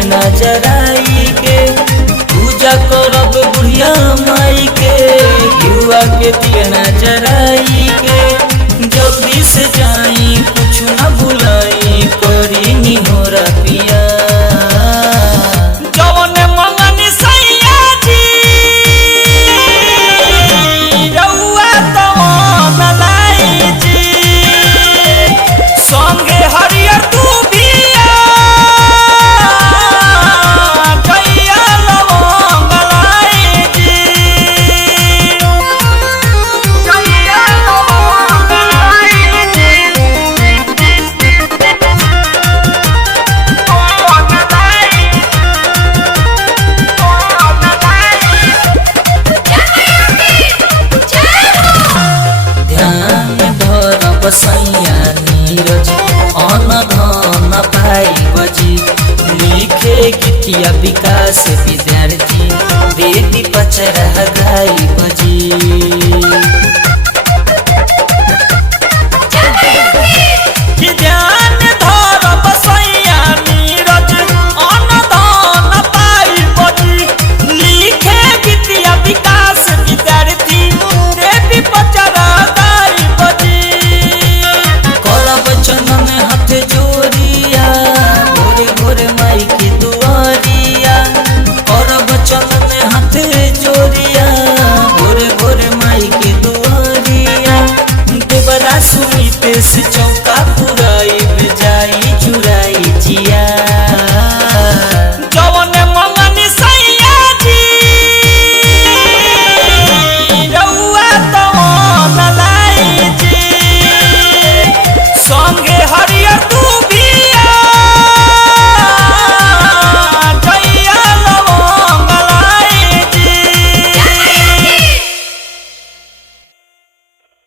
दिया न जराई के पूजा करब बुढ़िया माई के युवा के दिया न जराई के जल्दी से जाई कुछ न भुलाई करी निहोरा पिया जवन मंगनी सैया जी रउआ तवन लाई जी संगे हरियर दूबिया गैया लवंग लाई जी गैया लवंग लाई जी ध्यान धरब सैया नीरज अन धन पाई बजी लिखे गीतिया विकास विद्यार्थी देवी पचरा गाई बजी।